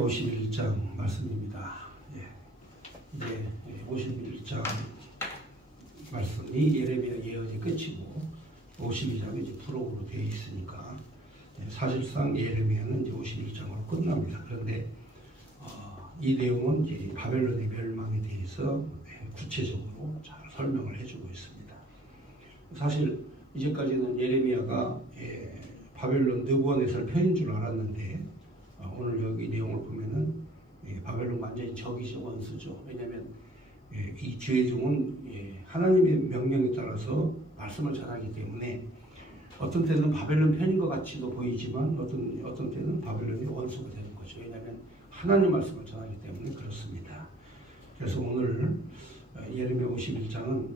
51장 말씀입니다. 이제 51장 말씀이 예레미야 예언이 끝이고 52장이 이제 프로그로 되어 있으니까 사실상 예레미야는 이제 51장으로 끝납니다. 그런데 이 내용은 이제 바벨론의 멸망에 대해서 구체적으로 잘 설명을 해주고 있습니다. 사실 이제까지는 예레미야가 바벨론 느부갓네살 편인 줄 알았는데 오늘 여기 내용을 보면은 바벨론 완전히 적이죠, 원수죠. 왜냐하면 이 죄종은 하나님의 명령에 따라서 말씀을 전하기 때문에 어떤 때는 바벨론 편인 것 같이도 보이지만 어떤 때는 바벨론이 원수가 되는 거죠. 왜냐하면 하나님 말씀을 전하기 때문에 그렇습니다. 그래서 오늘 예레미야 51장은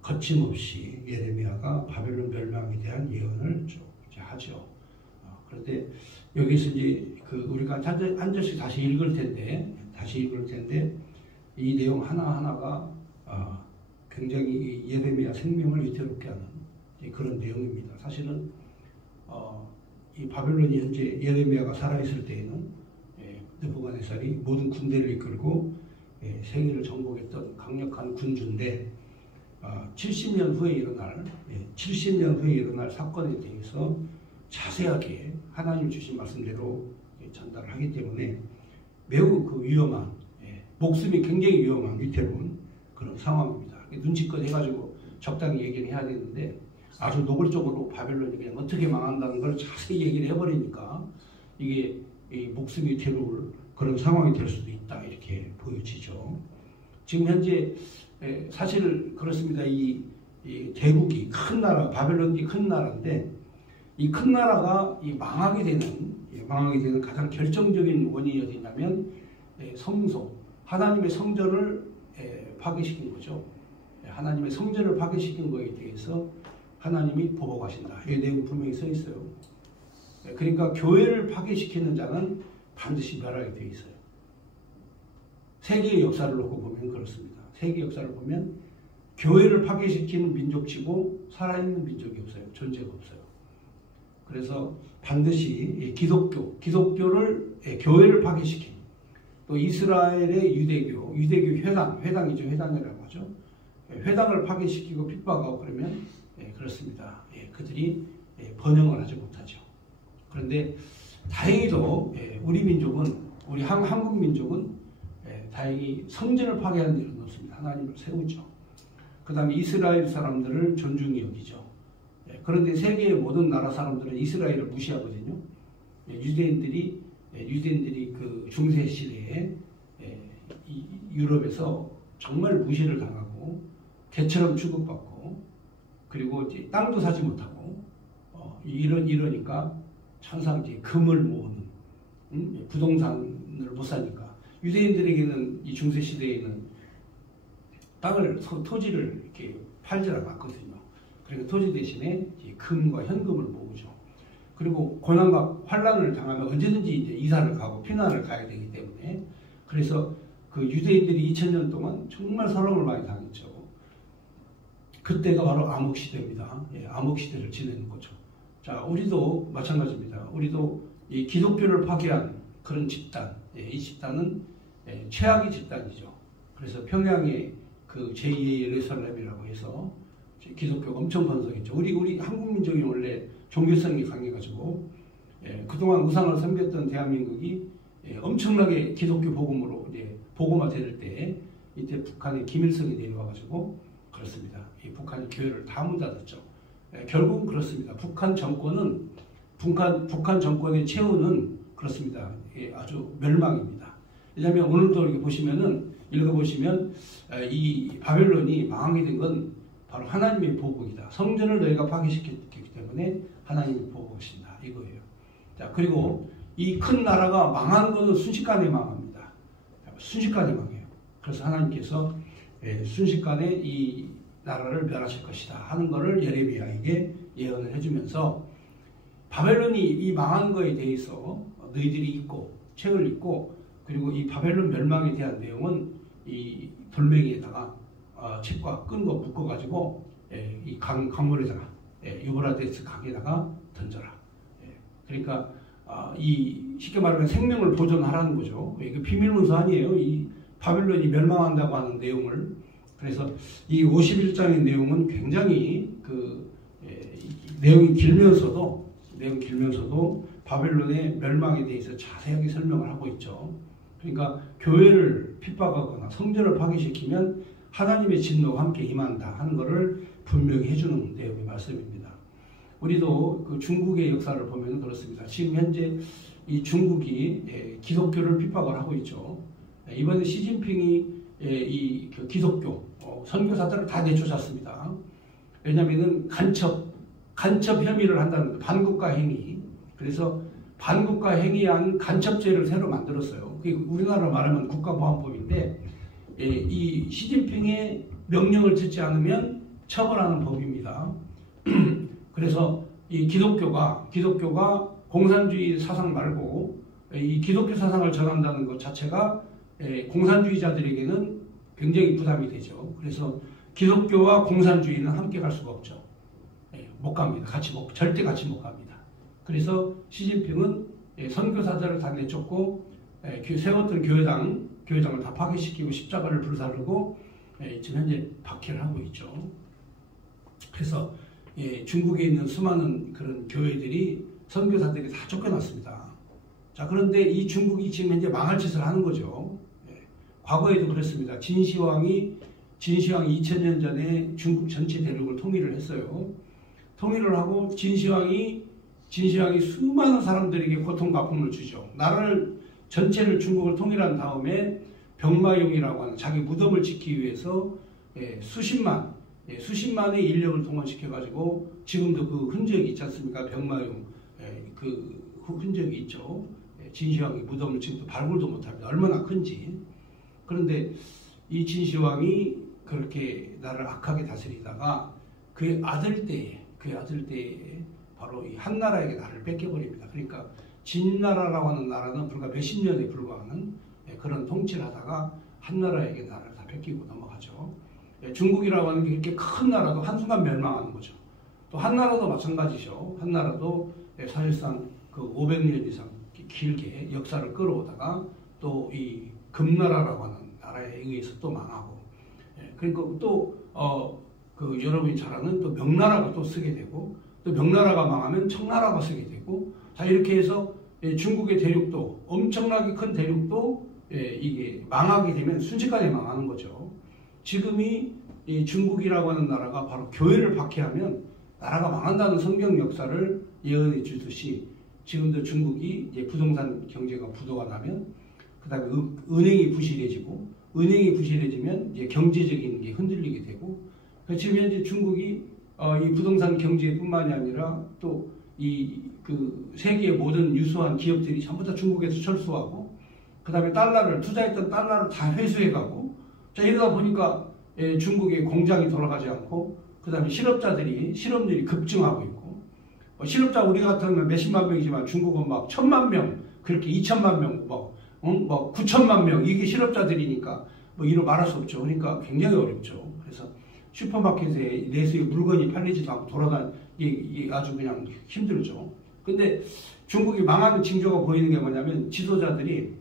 거침없이 예레미야가 바벨론 멸망에 대한 예언을 쭉 이제 하죠. 그런데 여기서 이제 우리가 한 절씩 다시 읽을 텐데 이 내용 하나하나가 굉장히 예레미야 생명을 위태롭게 하는 그런 내용입니다. 사실은 이 바벨론이 현재 예레미야가 살아있을 때에는 느부갓네살이 모든 군대를 이끌고 세계를 정복했던 강력한 군주인데 70년 후에 일어날 사건에 대해서 자세하게 하나님 주신 말씀대로 전달을 하기 때문에 매우 위험한, 목숨이 굉장히 위험한 위태로운 그런 상황입니다. 눈치껏 해가지고 적당히 얘기를 해야 되는데 아주 노골적으로 바벨론이 그냥 어떻게 망한다는 걸 자세히 얘기를 해버리니까 이게 목숨이 위태로울 그런 상황이 될 수도 있다 이렇게 보여지죠. 지금 현재 사실 그렇습니다. 이 대국이 큰 나라, 바벨론이 큰 나라인데 이 큰 나라가 망하게 되는 가장 결정적인 원인이 어디냐면 성소, 하나님의 성전을 파괴시킨 거죠. 하나님의 성전을 파괴시킨 거에 대해서 하나님이 보복하신다. 이 내용 분명히 써 있어요. 그러니까 교회를 파괴시키는 자는 반드시 멸하게 되어 있어요. 세계의 역사를 놓고 보면 그렇습니다. 세계 역사를 보면 교회를 파괴시키는 민족치고 살아있는 민족이 없어요. 존재가 없어요. 그래서 반드시 기독교를 교회를 파괴시킨 또 이스라엘의 유대교 회당이죠. 회당이라고 하죠. 회당을 파괴시키고 핍박하고 그러면 그렇습니다. 그들이 번영을 하지 못하죠. 그런데 다행히도 우리 한국 민족은 다행히 성전을 파괴하는 일은 없습니다. 하나님을 세우죠. 그 다음에 이스라엘 사람들을 존중히 여기죠. 그런데 세계의 모든 나라 사람들은 이스라엘을 무시하거든요. 유대인들이 그 중세 시대에 유럽에서 정말 무시를 당하고 개처럼 취급받고 그리고 이제 땅도 사지 못하고 이러니까 천상 이제 금을 모으는 부동산을 못 사니까 유대인들에게는 이 중세 시대에는 토지를 이렇게 팔지라고 않거든요. 그러니까 토지 대신에 금과 현금을 모으죠. 그리고 고난과 환란을 당하면 언제든지 이제 이사를 가고 피난을 가야 되기 때문에 그래서 그 유대인들이 2000년 동안 정말 서름을 많이 당했죠. 그때가 바로 암흑시대입니다. 암흑시대를 지내는 거죠. 자, 우리도 마찬가지입니다. 우리도 이 기독교를 파괴한 그런 집단, 이 집단은 최악의 집단이죠. 그래서 평양에 그 제2의 예루살렘이라고 해서 기독교가 엄청 번성했죠. 우리 한국 민족이 원래 종교성이 강해가지고 그동안 우상을 섬겼던 대한민국이 엄청나게 기독교 복음으로 복음화될 때 이때 북한에 김일성이 내려와가지고 그렇습니다. 이 북한이 교회를 다 문 닫았죠. 결국은 그렇습니다. 북한 정권의 최후는 그렇습니다. 아주 멸망입니다. 왜냐하면 오늘도 이렇게 읽어보시면 이 바벨론이 망하게 된 건 바로 하나님의 보복이다. 성전을 너희가 파괴시켰기 때문에 하나님이 보복하신다. 이거예요. 자, 그리고 이 큰 나라가 망하는 것은 순식간에 망합니다. 순식간에 망해요. 그래서 하나님께서 순식간에 이 나라를 멸하실 것이다 하는 것을 예레미야에게 예언을 해주면서 바벨론이 이 망한 거에 대해서 너희들이 책을 읽고 그리고 이 바벨론 멸망에 대한 내용은 이 돌멩이에다가 책과 끈 거 묶어가지고 이 강물에다가 유브라데스 강에다가 던져라. 그러니까 쉽게 말하면 생명을 보존하라는 거죠. 이게 비밀문서 아니에요. 이 바벨론이 멸망한다고 하는 내용을. 그래서 이 51장의 내용은 굉장히 내용이 길면서도 바벨론의 멸망에 대해서 자세하게 설명을 하고 있죠. 그러니까 교회를 핍박하거나 성전을 파괴시키면 하나님의 진노가 함께 임한다 하는 것을 분명히 해주는 내용의 말씀입니다. 우리도 그 중국의 역사를 보면 그렇습니다. 지금 현재 이 중국이 기독교를 핍박을 하고 있죠. 이번에 시진핑이 그 기독교 선교사들을 다 내쫓았습니다. 왜냐하면은 간첩 혐의를 한다는 거예요. 반국가 행위. 그래서 반국가 행위한 간첩죄를 새로 만들었어요. 그게 우리나라 말하면 국가보안법인데 이 시진핑의 명령을 듣지 않으면 처벌하는 법입니다. 그래서 이 기독교가 공산주의 사상 말고 이 기독교 사상을 전한다는 것 자체가 공산주의자들에게는 굉장히 부담이 되죠. 그래서 기독교와 공산주의는 함께 갈 수가 없죠. 못 갑니다. 절대 같이 못 갑니다. 그래서 시진핑은 선교사들을 다 내쫓고 세웠던 교회당을 다 파괴시키고 십자가를 불사르고 지금 현재 박해를 하고 있죠. 그래서 중국에 있는 수많은 그런 교회들이 선교사들이 다 쫓겨났습니다. 자, 그런데 이 중국이 지금 현재 망할 짓을 하는 거죠. 과거에도 그랬습니다. 진시황이 2000년 전에 중국 전체 대륙을 통일을 했어요. 통일을 하고 진시황이 수많은 사람들에게 고통과 아픔을 주죠. 나라를 전체를 중국을 통일한 다음에 병마용이라고 하는 자기 무덤을 짓기 위해서 수십만의 인력을 동원시켜가지고 지금도 그 흔적이 있지 않습니까? 병마용 그 흔적이 있죠. 진시황이 무덤을 지금도 발굴도 못합니다. 얼마나 큰지. 그런데 이 진시황이 그렇게 나라를 악하게 다스리다가 그의 아들 때에 바로 이 한나라에게 나라를 뺏겨버립니다. 그러니까 진나라라고 하는 나라는 불과 몇십 년에 불과하는 그런 통치를 하다가 한나라에게 나라를 다 뺏기고 넘어가죠. 중국이라고 하는 게 이렇게 큰 나라도 한순간 멸망하는 거죠. 또 한나라도 마찬가지죠. 한나라도 사실상 그 500년 이상 길게 역사를 끌어오다가 또 이 금나라라고 하는 나라에 의해서 또 망하고, 그러니까 또 그 여러분이 잘 아는 또 명나라가 또 쓰게 되고, 또 명나라가 망하면 청나라가 쓰게 되고, 자 이렇게 해서 중국의 대륙도 엄청나게 큰 대륙도 이게 망하게 되면 순식간에 망하는 거죠. 지금이 이 중국이라고 하는 나라가 바로 교회를 박해하면 나라가 망한다는 성경 역사를 예언해 주듯이 지금도 중국이 이제 부동산 경제가 부도가 나면 그다음에 은행이 부실해지면 이제 경제적인 게 흔들리게 되고, 지금 현재 중국이 이 부동산 경제뿐만이 아니라 또 그 세계의 모든 유수한 기업들이 전부 다 중국에서 철수하고, 그다음에 투자했던 달러를 다 회수해가고, 자 이러다 보니까 중국의 공장이 돌아가지 않고, 그다음에 실업률이 급증하고 있고, 실업자 우리 같으면 몇십만 명이지만 중국은 막 1000만 명, 그렇게 2000만 명, 막 9천만 명 이게 실업자들이니까 이로 말할 수 없죠. 그러니까 굉장히 어렵죠. 그래서 슈퍼마켓에 내수의 물건이 팔리지도 않고 이게 아주 그냥 힘들죠. 근데 중국이 망하는 징조가 보이는 게 뭐냐면 지도자들이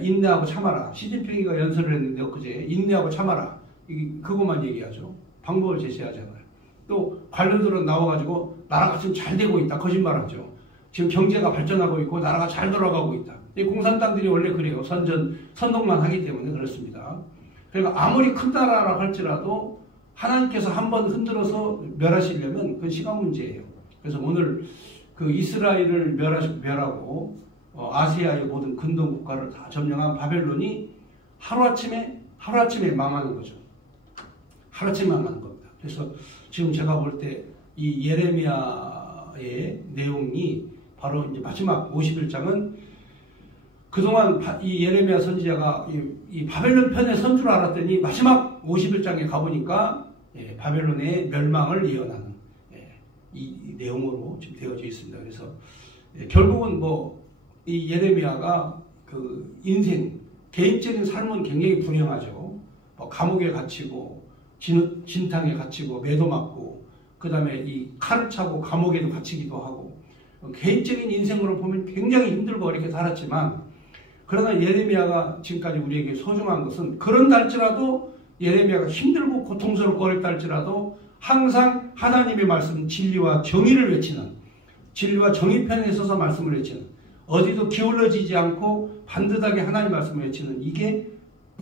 인내하고 참아라. 시진핑이가 연설을 했는데 엊그제 인내하고 참아라. 그것만 얘기하죠. 방법을 제시하잖아요. 또 관료들은 나와가지고 나라가 지금 잘 되고 있다. 거짓말하죠. 지금 경제가 발전하고 있고 나라가 잘 돌아가고 있다. 공산당들이 원래 그래요. 선동만 하기 때문에 그렇습니다. 그러니까 아무리 큰 나라라고 할지라도 하나님께서 한번 흔들어서 멸하시려면 그건 시간 문제예요. 그래서 오늘 그 이스라엘을 멸하고 아시아의 모든 근동 국가를 다 점령한 바벨론이 하루아침에 망하는 거죠. 하루아침에 망하는 겁니다. 그래서 지금 제가 볼 때 이 예레미야의 내용이 바로 이제 마지막 51장은 그동안 이 예레미야 선지자가 이 바벨론 편에 선 줄 알았더니 마지막 51장에 가보니까 바벨론의 멸망을 예언하는 이 내용으로 지금 되어져 있습니다. 그래서 결국은 이 예레미야가 그 인생, 개인적인 삶은 굉장히 불행하죠. 감옥에 갇히고 진탕에 갇히고 매도 맞고, 그 다음에 이 칼을 차고 감옥에도 갇히기도 하고, 개인적인 인생으로 보면 굉장히 힘들고 어렵게 살았지만, 그러나 예레미야가 지금까지 우리에게 소중한 것은, 그런다 할지라도 예레미야가 힘들고 고통스럽고 어렵다 할지라도 항상 하나님의 말씀, 진리와 정의를 외치는, 진리와 정의 편에 서서 말씀을 외치는, 어디도 기울어지지 않고 반듯하게 하나님 말씀을 외치는, 이게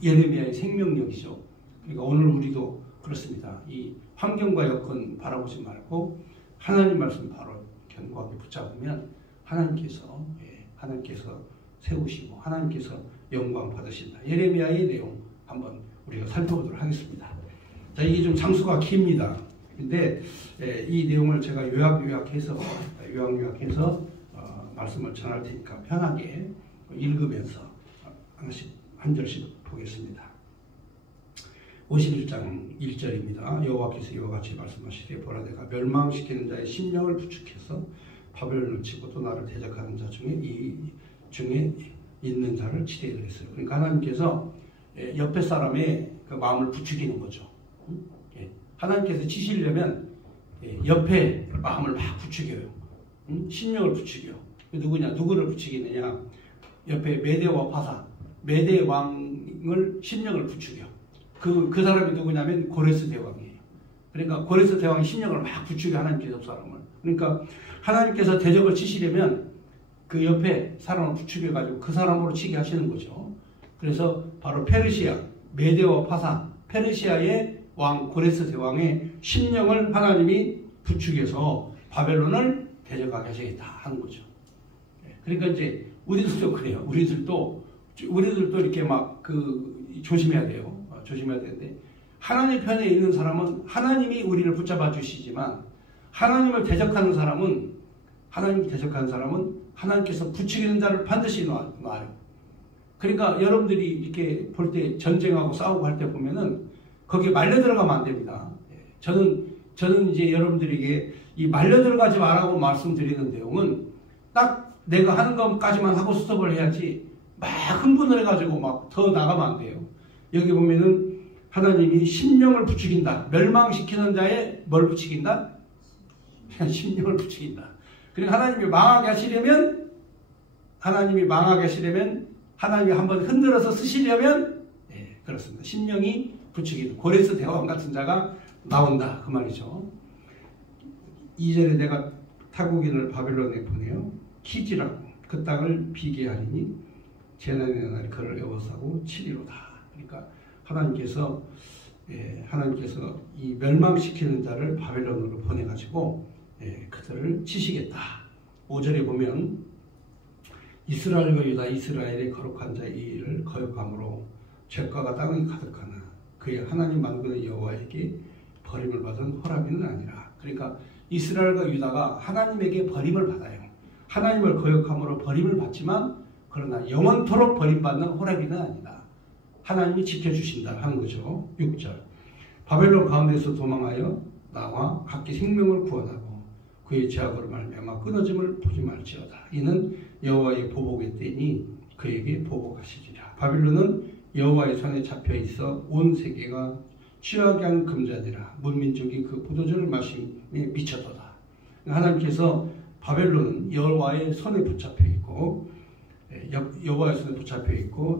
예레미야의 생명력이죠. 그러니까 오늘 우리도 그렇습니다. 이 환경과 여건 바라보지 말고 하나님 말씀 바로 견고하게 붙잡으면 하나님께서 세우시고 하나님께서 영광 받으신다. 예레미야의 내용 한번 우리가 살펴보도록 하겠습니다. 자, 이게 좀 장수가 깁니다. 근데 이 내용을 제가 요약해서 말씀을 전할 테니까 편하게 읽으면서 하나씩 한 절씩 보겠습니다. 51장 1절입니다. 여호와께서 이와 같이 말씀하시되 보라 내가 멸망시키는 자의 심령을 부축해서 바벨론을 치고 또 나를 대적하는 자 중에 있는 자를 치게 그랬어요. 그러니까 하나님께서 옆에 사람의 그 마음을 부추기는 거죠. 하나님께서 치시려면 옆에 마음을 막 부추겨요. 심령을 부추겨. 누구를 부추기느냐? 옆에 메대와 파사, 메대 왕을 심령을 부추겨. 그 사람이 누구냐면 고레스 대왕이에요. 그러니까 고레스 대왕이 심령을 막 부추겨, 하나님께서 옆 사람을. 그러니까 하나님께서 대적을 치시려면 그 옆에 사람을 부추겨가지고 그 사람으로 치게 하시는 거죠. 그래서 바로 페르시아, 메대와 파사, 페르시아의 왕 고레스 대왕의 심령을 하나님이 부추겨서 바벨론을 대적하게 하시겠다 하는 거죠. 그러니까 이제 우리들도 그래요. 우리들도 이렇게 막 조심해야 돼요. 조심해야 되는데, 하나님 편에 있는 사람은 하나님이 우리를 붙잡아 주시지만, 하나님을 대적하는 사람은 하나님께서 부추기는 자를 반드시 놔요. 그러니까 여러분들이 이렇게 볼 때 전쟁하고 싸우고 할 때 보면은 거기에 말려 들어가면 안 됩니다. 저는 이제 여러분들에게 이 말려 들어가지 말라고 말씀드리는 내용은 딱 내가 하는 것까지만 하고 스톱을 해야지 막 흥분을 해가지고 막 더 나가면 안 돼요. 여기 보면은 하나님이 심령을 부추긴다. 멸망시키는 자에 뭘 부추긴다? 심령을 부추긴다. 그러니까 하나님이 망하게 하시려면 하나님이 한번 흔들어서 쓰시려면 그렇습니다. 심령이 부추기는 고레스 대왕 같은 자가 나온다. 그 말이죠. 2절에 내가 타국인을 바벨론에 보내요. 키지라고 그 땅을 비게 하리니 재난의 날에 그를 애워싸고 치리로다. 그러니까 하나님께서 이 멸망시키는 자를 바벨론으로 보내가지고 그들을 치시겠다. 5절에 보면 이스라엘과 유다 이스라엘의 거룩한 자의 일을 거역함으로 죄가가 땅에 가득하나 그의 하나님 만군의 여호와에게 버림을 받은 호라비는 아니라. 그러니까 이스라엘과 유다가 하나님에게 버림을 받아요. 하나님을 거역함으로 버림을 받지만 그러나 영원토록 버림받는 호라비는 아니다. 하나님이 지켜주신다 하는 거죠. 6절 바벨론 가운데서 도망하여 나와 각기 생명을 구원하고 그의 죄악으로 말미암아 끊어짐을 보지 말지어다. 이는 여호와의 보복의 때니 그에게 보복하시리라. 바벨론은 여호와의 손에 잡혀 있어 온 세계가 취하게 한 금자니라. 문민족이 그 포도주를 마심에 미쳤도다. 하나님께서 바벨론은 여호와의 손에 붙잡혀 있고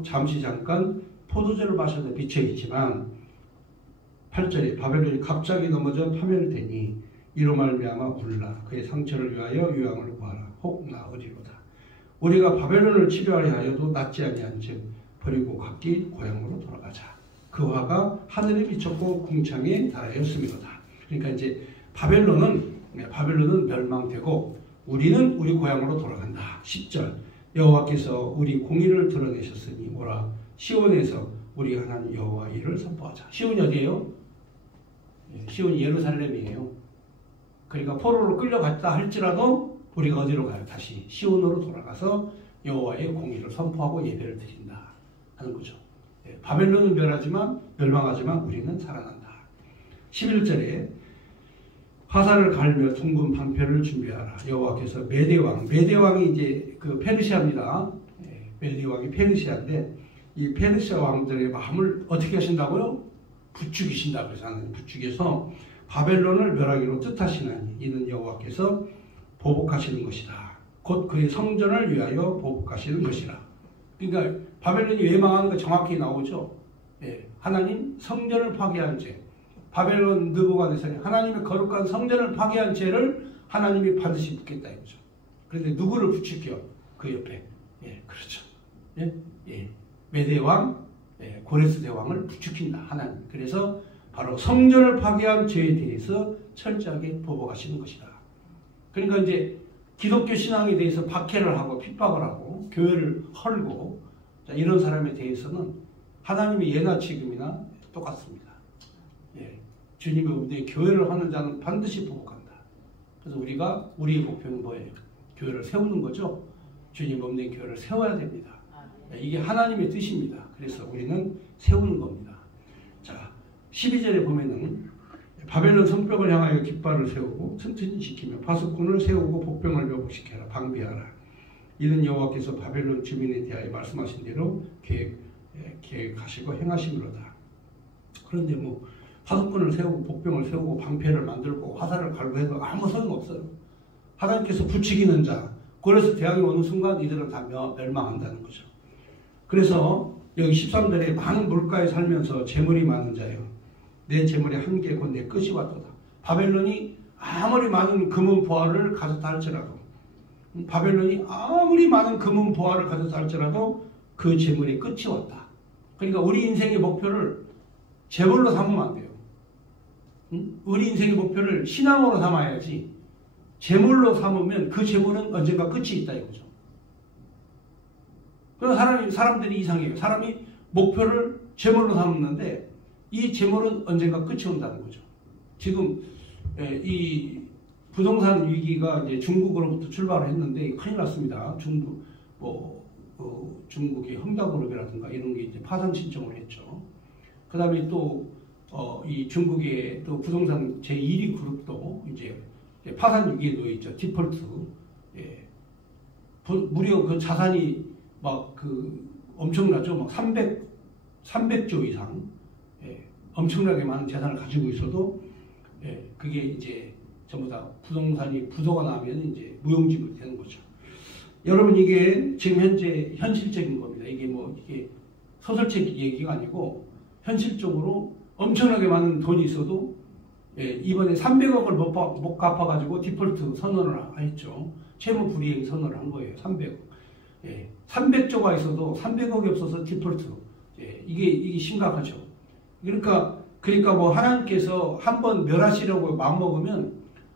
잠시 잠깐 포도주를 마셔서 미쳐 있지만 8절에 바벨론이 갑자기 넘어져 파멸되니 이로 말미암아 울라. 그의 상처를 위하여 유황을 구하라. 혹 나으리로다. 우리가 바벨론을 치료하려 하여도 낫지 아니한즉 버리고 각기 고향으로 돌아가자. 그 화가 하늘에 미쳤고 궁창에 달하였음이로다. 그러니까 이제 바벨론은 멸망되고 우리는 우리 고향으로 돌아간다. 10절 여호와께서 우리 공의를 드러내셨으니 오라 시온에서 우리 하나님 여호와 일을 선포하자. 시온이 어디예요? 시온이 예루살렘이에요. 그러니까 포로로 끌려갔다 할지라도 우리가 어디로 가요? 다시 시온으로 돌아가서 여호와의 공의를 선포하고 예배를 드린다 하는 거죠. 바벨론은 멸망하지만 우리는 살아난다. 11절에 화살을 갈며 둥근 방패를 준비하라. 여호와께서 메대왕이 이제 그 페르시아입니다. 메대왕이 페르시아인데 이 페르시아 왕들의 마음을 어떻게 하신다고요? 부추기신다고 해서 하나님 부추겨서 바벨론을 멸하기로 뜻하시나니 이는 여호와께서 보복하시는 것이다. 곧 그의 성전을 위하여 보복하시는 것이라. 그러니까 바벨론이 왜 망하는 거 정확히 나오죠. 예, 하나님 성전을 파괴한 죄. 바벨론 느부갓네살이 하나님의 거룩한 성전을 파괴한 죄를 하나님이 반드시 묻겠다 이거죠. 그런데 누구를 부추겨? 그 옆에. 예, 그렇죠. 예, 예. 메대 왕, 예, 고레스 대왕을 부추긴다 하나님. 그래서 바로 성전을 파괴한 죄에 대해서 철저하게 보복하시는 것이다. 그러니까 이제 기독교 신앙에 대해서 박해를 하고 핍박을 하고 교회를 헐고 자, 이런 사람에 대해서는 하나님의 예나 지금이나 똑같습니다. 예, 주님의 은혜에 교회를 하는 자는 반드시 보복한다. 그래서 우리의 목표는 뭐예요? 교회를 세우는 거죠. 주님 없는 교회를 세워야 됩니다. 이게 하나님의 뜻입니다. 그래서 우리는 세우는 겁니다. 자, 12절에 보면은 바벨론 성벽을 향하여 깃발을 세우고 튼튼히 지키며 파수꾼을 세우고 복병을 묘복시켜라. 방비하라. 이는 여호와께서 바벨론 주민에 대하여 말씀하신 대로 계획하시고 행하심으로다. 그런데 뭐 파수꾼을 세우고 복병을 세우고 방패를 만들고 화살을 갈고 해도 아무 소용없어요. 하나님께서 부추기는 자, 그래서 대항이 오는 순간 이들은 다 멸망한다는 거죠. 그래서 여기 13절에 많은 물가에 살면서 재물이 많은 자예요. 내 재물의 한계 곧 내 끝이 왔도다. 바벨론이 아무리 많은 금은 보화를 가졌다 할지라도 바벨론이 아무리 많은 금은 보화를 가졌다 할지라도 그 재물의 끝이 왔다. 그러니까 우리 인생의 목표를 재물로 삼으면 안 돼요. 우리 인생의 목표를 신앙으로 삼아야지 재물로 삼으면 그 재물은 언젠가 끝이 있다 이거죠. 그래서 사람들이 이상해요. 사람이 목표를 재물로 삼는데 이 재물은 언젠가 끝이 온다는 거죠. 지금 이 부동산 위기가 이제 중국으로부터 출발을 했는데 큰일 났습니다. 중국의 헝다그룹이라든가 이런 게 이제 파산 신청을 했죠. 그 다음에 또 이 중국의 또 부동산 제1위 그룹도 이제 파산 위기에 놓여 있죠. 디폴트. 예. 무려 그 자산이 막 엄청나죠. 막 300조 이상. 예. 엄청나게 많은 재산을 가지고 있어도 예. 그게 이제 전부 다 부동산이 부도가 나면 이제 무용지물이 되는 거죠. 여러분 이게 지금 현재 현실적인 겁니다. 이게 소설책 얘기가 아니고 현실적으로 엄청나게 많은 돈이 있어도 예, 이번에 300억을 못 갚아가지고 디폴트 선언을 했죠. 채무 불이행 선언을 한 거예요. 300억. 예, 300조가 있어도 300억이 없어서 디폴트. 예, 이게 심각하죠. 그러니까 뭐 하나님께서 한번 멸하시려고 마음먹으면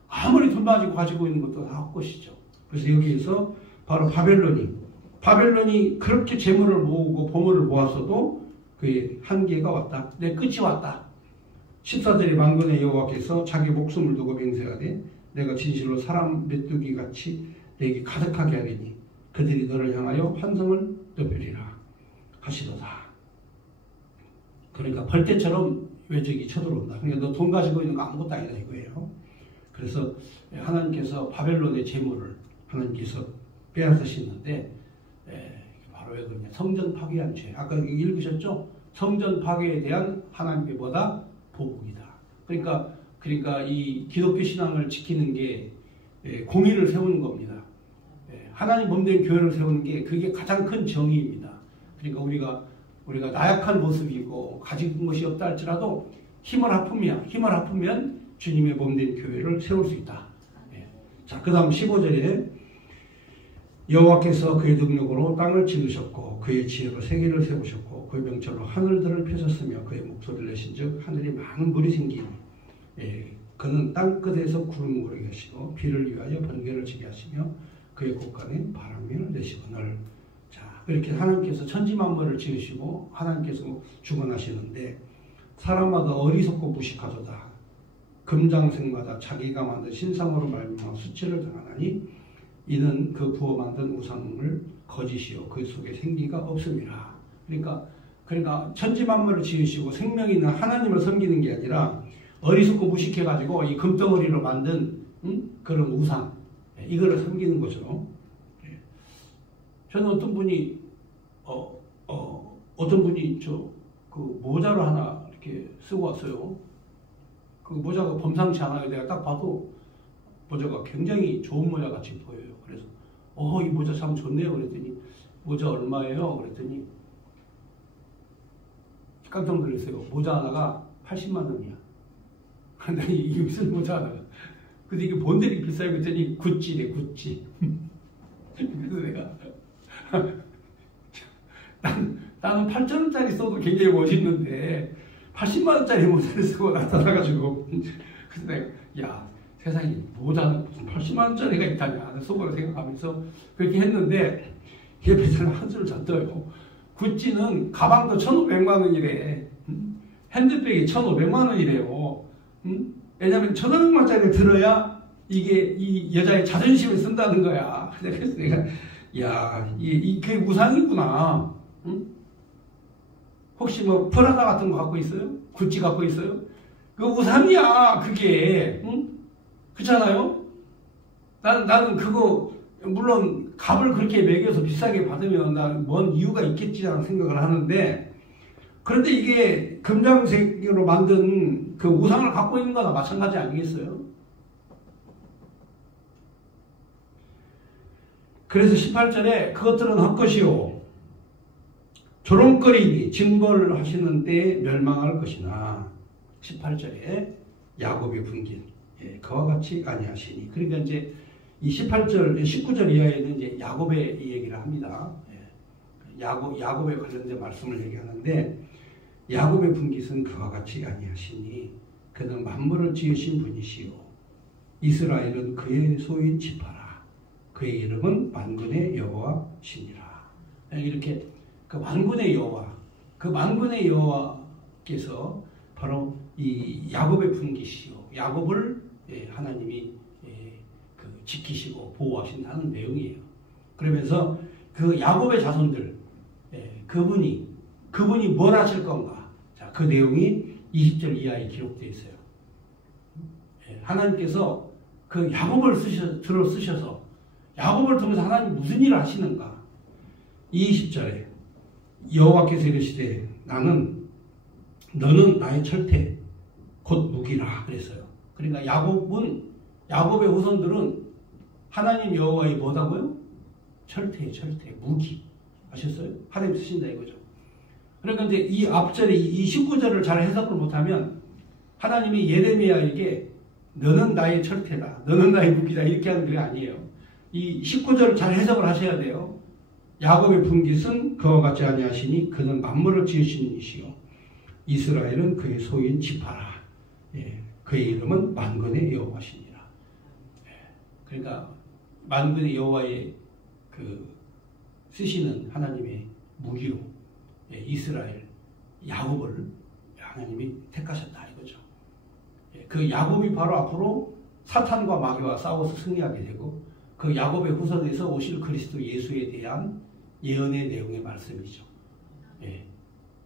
아무리 돈 가지고 있는 것도 다 헛것이죠. 그래서 여기에서 바로 바벨론이 그렇게 재물을 모으고 보물을 모았어도 그의 한계가 왔다. 내 끝이 왔다. 14절에 만군의 여호와께서 자기 목숨을 두고 맹세하되 내가 진실로 사람 메뚜기 같이 내게 가득하게 하리니 그들이 너를 향하여 환성을 높이리라 하시도다. 그러니까 벌떼처럼 외적이 쳐들어온다. 그러니까 너 돈 가지고 있는 거 아무것도 아니다 이거예요. 그래서 하나님께서 바벨론의 재물을 하나님께서 빼앗으시는데 바로 왜 그러냐. 성전 파괴한 죄. 아까 읽으셨죠? 성전 파괴에 대한 하나님의 뭐다? 보복이다. 그러니까 이 기독교 신앙을 지키는 게 공의를 세우는 겁니다. 하나님 몸된 교회를 세우는 게 그게 가장 큰 정의입니다. 그러니까 우리가 나약한 모습이고 가진 것이 없다 할지라도 힘을 합하면 주님의 몸된 교회를 세울 수 있다. 자, 그 다음 15절에 여호와께서 그의 능력으로 땅을 지으셨고 그의 지혜로 세계를 세우셨고 그의 명철로 하늘들을 펴셨으며 그의 목소리를 내신즉 하늘이 많은 물이 생기니 그는 땅끝에서 구름을 오르게 하시고 비를 위하여 번개를 치게 하시며 그의 곳간에 바람을 내시거늘. 자, 이렇게 하나님께서 천지만물을 지으시고 하나님께서 주관하시는데 사람마다 어리석고 무식하도다. 금장색마다 자기가 만든 신상으로 말미암아 수치를 당하나니 이는 그 부어 만든 우상을 거짓이요 그 속에 생기가 없음이라. 그러니까 천지만물을 지으시고 생명이 있는 하나님을 섬기는 게 아니라 어리석고 무식해가지고 이 금덩어리로 만든 그런 우상 이거를 섬기는 거죠. 저는 어떤 분이 그 모자를 하나 이렇게 쓰고 왔어요. 그 모자가 범상치 않아요. 내가 딱 봐도 모자가 굉장히 좋은 모자 같이 보여요. 그래서 이 모자 참 좋네요. 그랬더니 모자 얼마예요? 그랬더니 깜짝 놀랐어요. 모자 하나가 80만 원이야. 아니 이게 무슨 모자 하나가. 근데 이게 뭔데 이렇게 비싸요? 그랬더니 구찌래 구찌. 그래서 내가 나는 8,000원짜리 써도 굉장히 멋있는데 80만 원짜리 모자를 쓰고 나타나가지고 그래서 내가 야 세상에 모자는 무슨 80만 원짜리가 있다냐 속으로 생각하면서 그렇게 했는데 옆에서는 한숨을 잤어요. 구찌는 가방도 1,500만 원이래. 핸드백이 1,500만 원이래요. 왜냐면 1,500만 원짜리 들어야 이게 이 여자의 자존심을 쓴다는 거야. 그래서 내가 야 이게 우상이구나. 혹시 뭐 프라다 같은 거 갖고 있어요? 구찌 갖고 있어요? 그 우상이야 그게. 그렇잖아요? 나는 그거 물론 값을 그렇게 매겨서 비싸게 받으면 난 뭔 이유가 있겠지라는 생각을 하는데 그런데 이게 금장색으로 만든 그 우상을 갖고 있는 거나 마찬가지 아니겠어요? 그래서 18절에 그것들은 헛것이요 조롱거리니 징벌을 하시는 때에 멸망할 것이나 18절에 야곱의 분길 그와 같이 아니하시니 그러니까 이제 이 18절, 19절 이하에는 이제 야곱의 얘기를 합니다. 야곱에 관련된 말씀을 얘기하는데 야곱의 분깃은 그와 같이 아니하시니 그는 만물을 지으신 분이시요 이스라엘은 그의 소인 지파라 그의 이름은 만군의 여호와시니라. 이렇게 그 만군의 여호와 그 만군의 여호와께서 바로 이 야곱의 분깃이요 야곱을 하나님이 지키시고 보호하신다는 내용이에요. 그러면서 그 야곱의 자손들 그분이 뭘 하실 건가? 자, 그 내용이 20절 이하에 기록되어 있어요. 하나님께서 그 야곱을 쓰셔서 야곱을 통해서 하나님 무슨 일을 하시는가? 20절에 여호와께서 이르시되 너는 나의 철퇴 곧 무기라 그랬어요. 그러니까 야곱의 후손들은 하나님 여호와의 뭐다고요? 철퇴, 무기. 아셨어요? 하나님 쓰신다 이거죠. 그러니까 이제 이 앞절에 이 19절을 잘 해석을 못하면 하나님이 예레미야에게 너는 나의 철퇴다. 너는 나의 무기다. 이렇게 하는 게 아니에요. 이 19절을 잘 해석을 하셔야 돼요. 야곱의 분깃은 그와 같지 아니하시니 그는 만물을 지으신 이시요 이스라엘은 그의 소인 지파라. 그의 이름은 만군의 여호와시니라. 그러니까 만군의 여호와의 그 쓰시는 하나님의 무기로 이스라엘 야곱을 하나님이 택하셨다 이거죠. 그 야곱이 바로 앞으로 사탄과 마귀와 싸워서 승리하게 되고 그 야곱의 후손에서 오실 그리스도 예수에 대한 예언의 내용의 말씀이죠.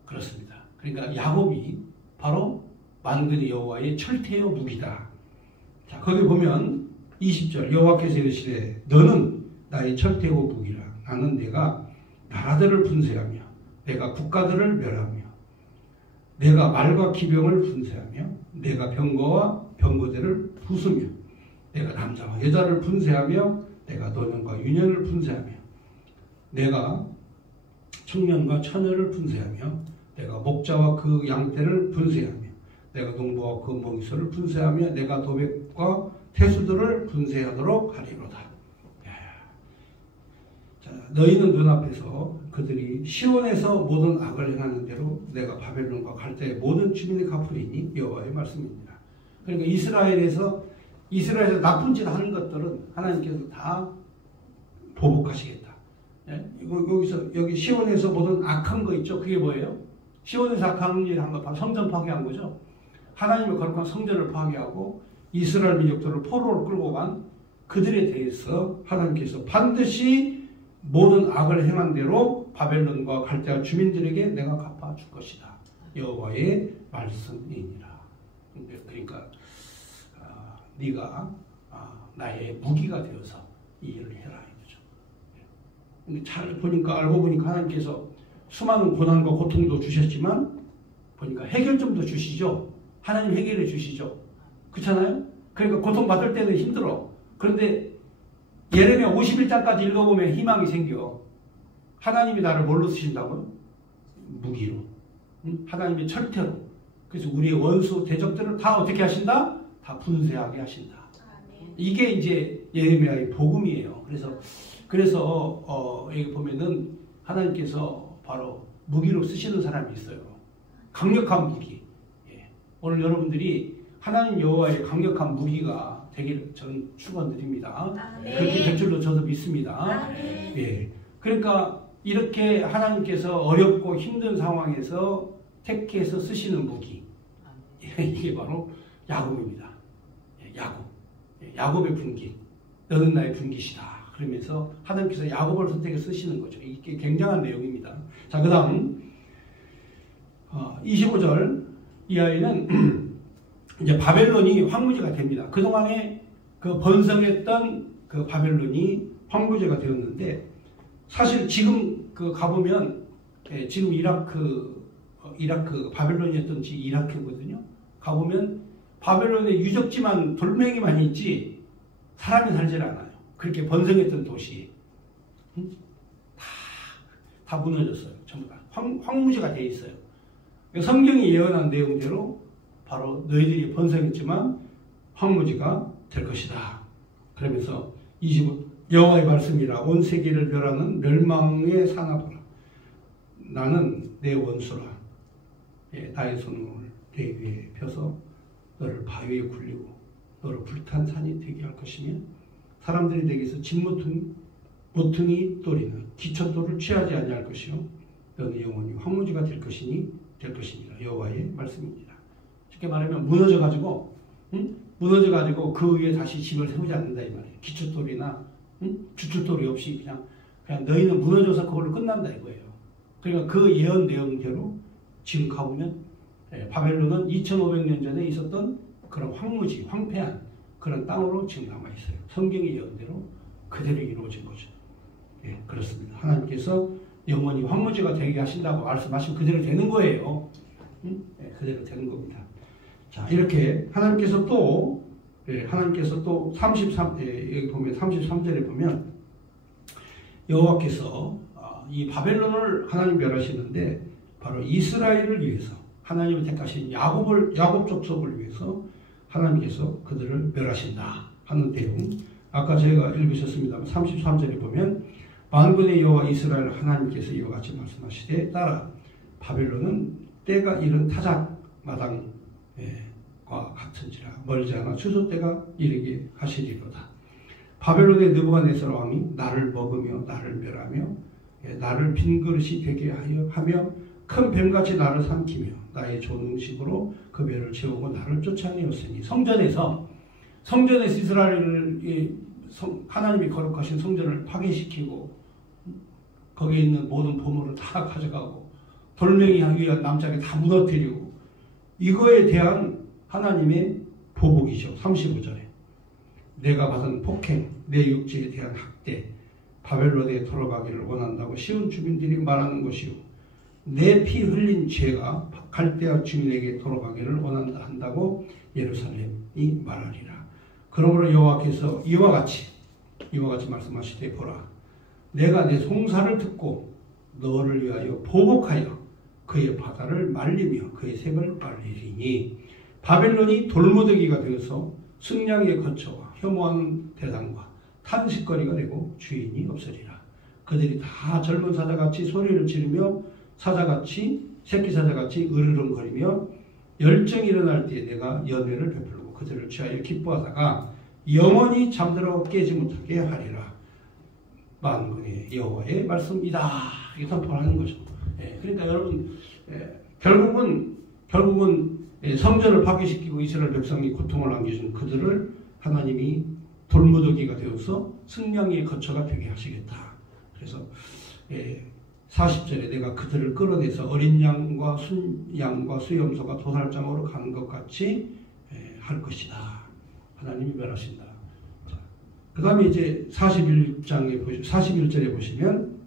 그렇습니다. 그러니까 야곱이 바로 만군의 여호와의 철퇴요 무기다. 자, 거기 보면 20절 여호와께서 이르시되 너는 나의 철퇴고 무기라. 나는 내가 나라들을 분쇄하며 내가 국가들을 멸하며 내가 말과 기병을 분쇄하며 내가 병거와 병거대를 부수며 내가 남자와 여자를 분쇄하며 내가 노년과 유년을 분쇄하며 내가 청년과 처녀를 분쇄하며 내가 목자와 그 양떼를 분쇄하며 내가 농부와 그 몽이소를 분쇄하며 내가 도백과 태수들을 분쇄하도록 하리로다. 자, 너희는 눈앞에서 그들이 시온에서 모든 악을 행하는 대로 내가 바벨론과 갈대의 모든 주민의 갚으리니 여호와의 말씀입니다. 그러니까 이스라엘에서 나쁜 짓 하는 것들은 하나님께서 다 보복하시겠다. 여기 시온에서 모든 악한 거 있죠? 그게 뭐예요? 시온에서 악한 일 한 거 바로 성전 파괴한 거죠. 하나님의 거룩한 성전을 파괴하고 이스라엘 민족들을 포로로 끌고 간 그들에 대해서 하나님께서 반드시 모든 악을 행한 대로 바벨론과 갈대아 주민들에게 내가 갚아줄 것이다. 여호와의 말씀이니라. 그러니까 네가 나의 무기가 되어서 이 일을 해라 이거죠. 잘 보니까 알고 보니까 하나님께서 수많은 고난과 고통도 주셨지만 보니까 해결점도 주시죠. 하나님 해결해 주시죠. 그렇잖아요? 그러니까 고통받을 때는 힘들어. 그런데 예레미야 51장까지 읽어보면 희망이 생겨. 하나님이 나를 뭘로 쓰신다고요? 무기로. 하나님의 철퇴로. 그래서 우리의 원수 대적들을 다 어떻게 하신다? 다 분쇄하게 하신다. 이게 이제 예레미야의 복음이에요. 그래서 여기 보면은 하나님께서 바로 무기로 쓰시는 사람이 있어요. 강력한 무기. 예. 오늘 여러분들이 하나님 여호와의 강력한 무기가 되기를 저는 축원드립니다. 그렇게 될 줄로 저도 믿습니다. 예. 그러니까 이렇게 하나님께서 어렵고 힘든 상황에서 택해서 쓰시는 무기. 이게 바로 야곱입니다. 야곱. 야곱의 분기. 너는 나의 분기시다. 그러면서 하나님께서 야곱을 선택해서 쓰시는 거죠. 이게 굉장한 내용입니다. 자, 그 다음 25절 이하에는 이제 바벨론이 황무지가 됩니다. 그동안에 그 번성했던 그 바벨론이 황무지가 되었는데 사실 지금 그 가보면 지금 이라크 바벨론이었던지 이라크거든요. 가보면 바벨론의 유적지만 돌멩이만 있지 사람이 살질 않아요. 그렇게 번성했던 도시 다 무너졌어요. 전부 다 황무지가 돼 있어요. 성경이 예언한 내용대로 바로 너희들이 번성했지만 황무지가 될 것이다. 그러면서 25 여호와의 말씀이라 온 세계를 멸하는 멸망의 산하보라. 나는 내 원수라. 나의 손을 내 위에 펴서 너를 바위에 굴리고 너를 불탄 산이 되게 할 것이며 사람들이 내게서 모퉁이 돌이나 기초돌을 취하지 아니할 것이요 너는 영원히 황무지가 될 것이니라. 여호와의 말씀입니다. 쉽게 말하면 무너져가지고 그 위에 다시 집을 세우지 않는다 이 말이에요. 기초돌이나 주춧돌이 없이 그냥 너희는 무너져서 그걸로 끝난다 이거예요. 그러니까 그 예언 내용대로 지금 가보면 바벨론은 2500년 전에 있었던 그런 황무지, 황폐한 그런 땅으로 지금 남아있어요. 성경의 예언대로 그대로 이루어진 거죠. 예, 그렇습니다. 하나님께서 영원히 황무지가 되게 하신다고 말씀하시면 그대로 되는 거예요. 예, 그대로 되는 겁니다. 자, 이렇게 하나님께서 또 33, 여기 보면 33절에 보면 여호와께서 이 바벨론을 하나님 멸하시는데 바로 이스라엘을 위해서 하나님이 택하신 야곱 족속을 위해서 하나님께서 그들을 멸하신다 하는 내용. 아까 제가 읽으셨습니다만 33절에 보면 만군의 여호와 이스라엘 하나님께서 이와 같이 말씀하시되 따라 바벨론은 때가 이른 타작 마당과 같은지라 멀지 않아 추수 때가 이르게 하시리로다. 바벨론의 느부갓네살 왕이 나를 먹으며 나를 멸하며 나를 빈 그릇이 되게 하며 큰 뱀같이 나를 삼키며 나의 좋은 음식으로 그 배를 채우고 나를 쫓아내었으니 성전에서 이스라엘을 하나님이 거룩하신 성전을 파괴시키고 거기에 있는 모든 보물을 다 가져가고 돌멩이 위에 남자게 다 무너뜨리고 이거에 대한 하나님의 보복이죠. 35절에 내가 받은 폭행, 내 육체에 대한 학대, 바벨론에 돌아가기를 원한다고 시온 주민들이 말하는 것이요 내 피 흘린 죄가 갈대아 주민에게 돌아가기를 원한다 한다고 예루살렘이 말하리라. 그러므로 여호와께서 이와 같이 말씀하시되 보라 내가 내 송사를 듣고 너를 위하여 보복하여 그의 바다를 말리며 그의 샘을 말리리니 바벨론이 돌무더기가 되어서 승냥의 거처와 혐오하는 대상과 탄식거리가 되고 주인이 없으리라. 그들이 다 젊은 사자같이 소리를 지르며 새끼 사자같이 으르렁거리며 열정이 일어날 때 내가 연회를 베풀고 그들을 취하여 기뻐하다가 영원히 잠들어 깨지 못하게 하리라. 만군의 여호와의 말씀이다. 이게 선포하는 거죠. 그러니까 여러분 결국은 성전을 파괴시키고 이스라엘 백성이 고통을 안겨준 그들을 하나님이 돌무더기가 되어서 승냥이의 거처가 되게 하시겠다. 그래서 40절에 내가 그들을 끌어내서 어린 양과 순양과 수염소가 도살장으로 가는 것 같이 할 것이다. 하나님이 멸하신다. 그 다음에 이제 41절에 보시면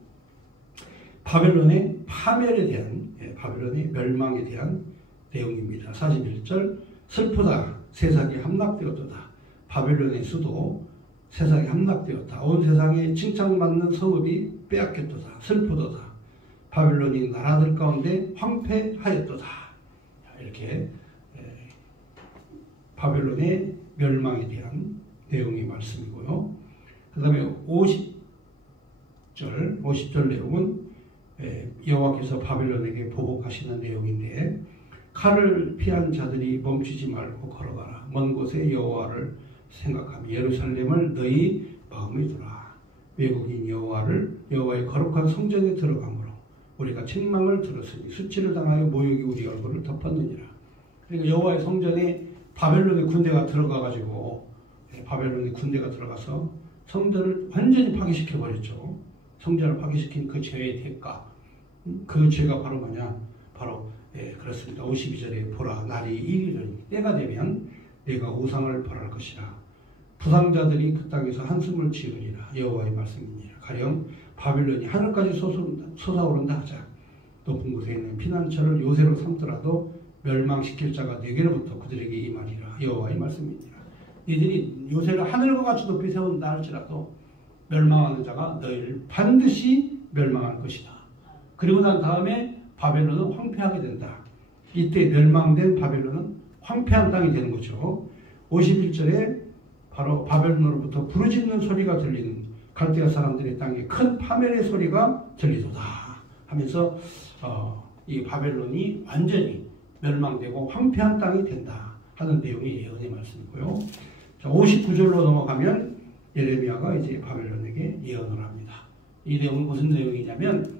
바벨론의 파멸에 대한 바벨론의 멸망에 대한 내용입니다. 41절 슬프다 세상이 함락되었도다. 바벨론의 수도 세상에 함락되었다. 온 세상에 칭찬받는 성읍이 빼앗겼도다. 슬프도다. 바벨론이 나라들 가운데 황폐하였도다. 이렇게 바벨론의 멸망에 대한 내용의 말씀이고요. 그 다음에 50절 내용은 여호와께서 바벨론에게 보복하시는 내용인데, 칼을 피한 자들이 멈추지 말고 걸어가라. 먼 곳에 여호와를 생각하며 예루살렘을 너희 마음에 두라. 외국인 여호와의 거룩한 성전에 들어가므로 우리가 책망을 들었으니 수치를 당하여 모욕이 우리 얼굴을 덮었느니라. 그러니까 여호와의 성전에 바벨론의 군대가 들어가가지고, 바벨론의 군대가 들어가서 성전을 완전히 파괴시켜 버렸죠. 성전을 파괴시킨 그 죄의 대가, 그 죄가 바로 뭐냐? 바로 그렇습니다. 52절에 보라, 날이 이르리니 때가 되면 내가 우상을 벌할 것이라. 부상자들이 그 땅에서 한숨을 지으리라. 여호와의 말씀이니라. 가령 바벨론이 하늘까지 솟아오른다 하자. 높은 곳에 있는 피난처를 요새로 삼더라도 멸망시킬 자가 내게로부터 그들에게 임하리라. 여호와의 말씀이니라. 이들이 요새를 하늘과 같이 높이 세운다 할지라도 멸망하는 자가 너희를 반드시 멸망할 것이다. 그리고 난 다음에 바벨론은 황폐하게 된다. 이때 멸망된 바벨론은 황폐한 땅이 되는 거죠. 51절에 바로 바벨론으로부터 부르짖는 소리가 들리는 갈대아 사람들의 땅에 큰 파멸의 소리가 들리도다 하면서 이 바벨론이 완전히 멸망되고 황폐한 땅이 된다 하는 내용이 예언의 말씀이고요. 자, 59절로 넘어가면 예레미야가 이제 바벨론에게 예언을 합니다. 이 내용은 무슨 내용이냐면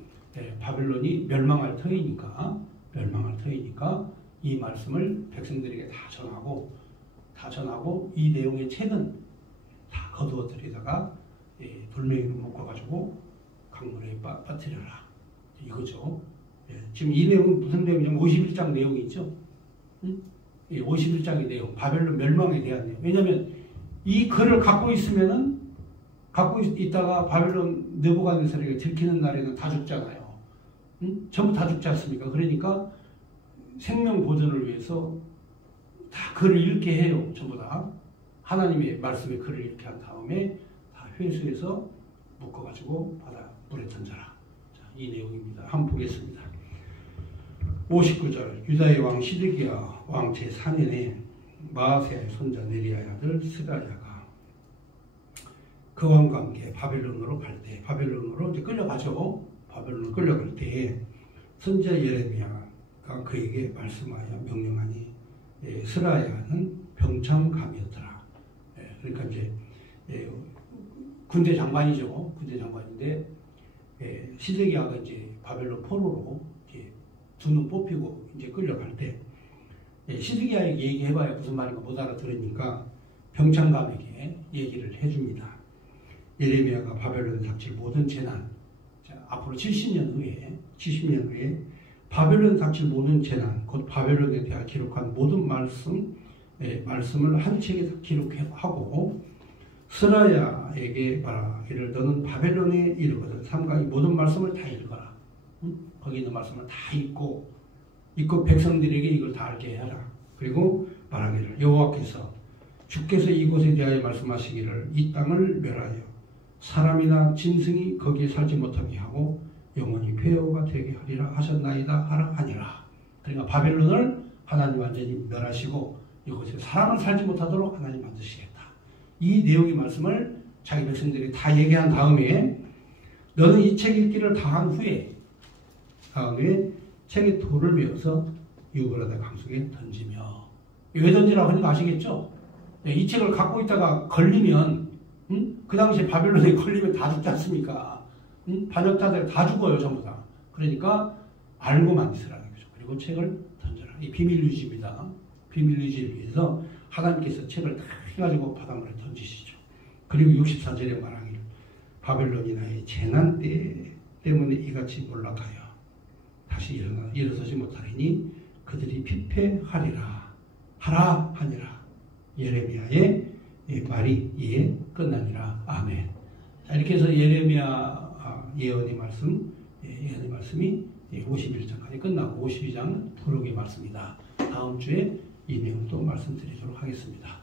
바벨론이 멸망할 터이니까 이 말씀을 백성들에게 다 전하고 이 내용의 책은 다 거두어들이다가 돌멩이로 묶어가지고 강물에 빠뜨려라. 이거죠. 지금 이 내용은 무슨 내용이냐면 51장 내용이 있죠. 51장의 내용, 바벨론 멸망에 대한 내용. 왜냐하면 이 글을 갖고 있다가 바벨론 느부갓네살에게 들키는 날에는 다 죽잖아요. 전부 다 죽지 않습니까? 그러니까 생명 보존을 위해서 다 글을 읽게 해요. 전부 다. 하나님의 말씀의 글을 읽게 한 다음에 다 회수해서 묶어가지고 바다 물에 던져라. 자, 이 내용입니다. 한번 보겠습니다. 59절 유다의 왕 시드기야 왕 제4년에 마아세아의 손자 네리야의 아들 스가랴가 그 왕과 함께 바벨론으로 갈 때, 바벨론으로 이제 끌려가죠. 바벨론으로 끌려갈 때 선지자 예레미야가 그에게 말씀하여 명령하니 스라야는 병창감이었더라. 그러니까 이제 군대 장관이죠. 군대 장관인데 시드기야가 이제 바벨론 포로로 두 눈 뽑히고 이제 끌려갈 때 시드기야에게 얘기해봐야 무슨 말인가 못 알아들으니까 병창감에게 얘기를 해줍니다. 예레미야가 바벨론에 닥칠 모든 재난, 자, 앞으로 70년 후에 바벨론에 닥칠 모든 재난, 곧 바벨론에 대해 기록한 모든 말씀을 한 책에 기록하고 스라야에게 말하기를 너는 바벨론에 이르거든 삼가 이 모든 말씀을 다 읽어라. 거기 있는 말씀을 다 읽고 백성들에게 이걸 다 알게 해라. 그리고 말하기를 여호와께서 주께서 이곳에 대하여 말씀하시기를 이 땅을 멸하여 사람이나 짐승이 거기에 살지 못하게 하고 영원히 폐허가 되게 하리라 하셨나이다 하니라. 그러니까 바벨론을 하나님 완전히 멸하시고 이곳에 사람은 살지 못하도록 하나님 만드시겠다. 이 내용의 말씀을 자기 백성들이 다 얘기한 다음에 너는 이 책 읽기를 다 한 후에 책에 돌을 메어서 유브라데 강속에 던지며 왜 던지라고 하는 거 아시겠죠? 이 책을 갖고 있다가 걸리면 그 당시에 바벨론에 걸리면 다 죽지 않습니까? 반역자들 다 죽어요 전부 다. 그러니까 알고만 있으라는 거죠. 그리고 책을 던져라. 이 비밀 유지입니다. 비밀 유지를 위해서 하나님께서 책을 다 해가지고 바닷물에 던지시죠. 그리고 64절에 말하기를 바벨론이 나의 재난 때문에 이같이 몰락하여 다시 일어서지 못하리니 그들이 피폐하리라 하니라. 예레미야의 말이 이에 끝나니라. 아멘. 자, 이렇게 해서 예레미야 예언의 말씀이 51장까지 끝나고 52장은 부록의 말씀이다. 다음 주에 이 내용 또 말씀드리도록 하겠습니다.